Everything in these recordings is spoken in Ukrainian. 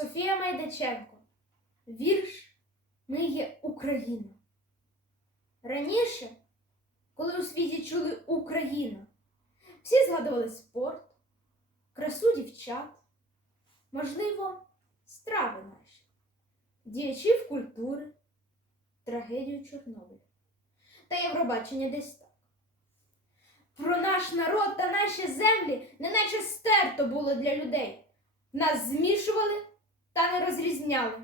Софія Майдаченко. Вірш Ми є Україна. Раніше, коли у світі чули Україна, всі згадували спорт, красу дівчат, можливо, страви наші, діячів культури, трагедію Чорнобиля та Євробачення десь так. Про наш народ та наші землі неначе стерто було для людей. Нас змішували та не розрізняли,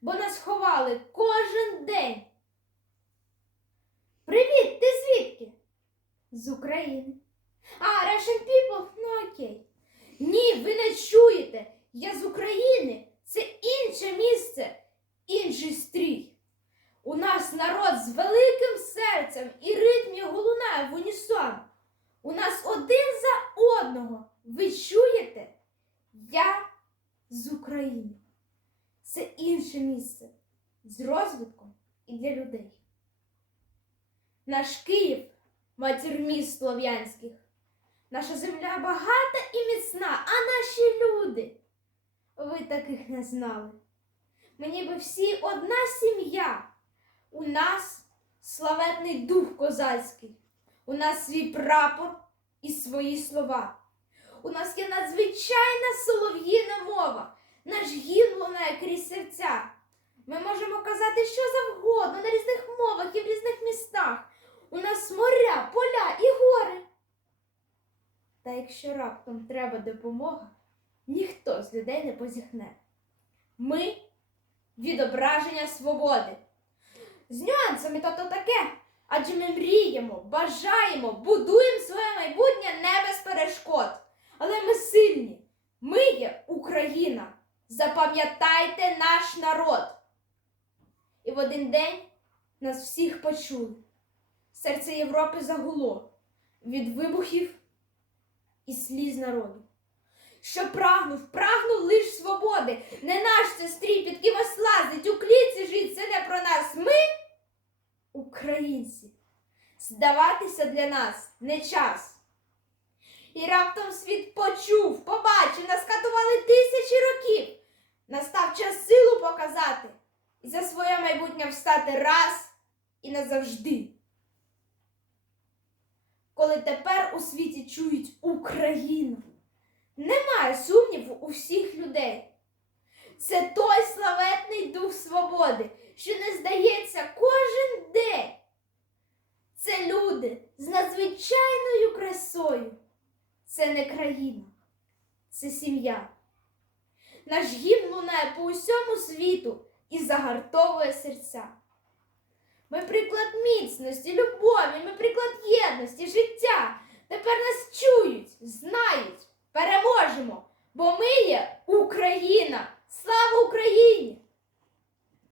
бо нас ховали кожен день. Привіт, ти звідки? З України. А, Russian people? Ну окей. Ні, ви не чуєте. Я з України. Це інше місце, інший стрій. У нас народ з великим серцем і ритм його лунає в унісон. У нас один за одного. Ви чуєте? Я з України. Це інше місце з розвитком і для людей. Наш Київ матір міст слов'янських. Наша земля багата і міцна, а наші люди. Ви таких не знали. Ми ніби всі одна сім'я. У нас славетний дух козацький, у нас свій прапор і свої слова. У нас є надзвичайна солов'їна мова, наш гімн лунає крізь серця. Ми можемо казати що завгодно на різних мовах і в різних містах. У нас моря, поля і гори. Та якщо раптом треба допомога, ніхто з людей не позіхне. Ми відображення свободи. З нюансами то то таке. Адже ми мріємо, бажаємо, будуємо своє майбутнє не без перешкод. Але ми сильні. Ми є Україна. Запам'ятайте наш народ. І в один день нас всіх почули. Серце Європи загуло від вибухів і сліз народу. Що прагнув, прагнув лиш свободи. Не наш це стрій, під ким слазить, у клітці жить, це не про нас. Ми українці. Здаватися для нас не час. І раптом світ почув, побачив, нас і за своє майбутнє встати раз і назавжди. Коли тепер у світі чують Україну, немає сумніву у всіх людей. Це той славетний дух свободи, що не здається кожен день. Це люди з надзвичайною красою. Це не країна, це сім'я. Наш гімн лунає по усьому світу і загартовує серця. Ми приклад міцності, любові, ми приклад єдності, життя. Тепер нас чують, знають, переможемо, бо ми є!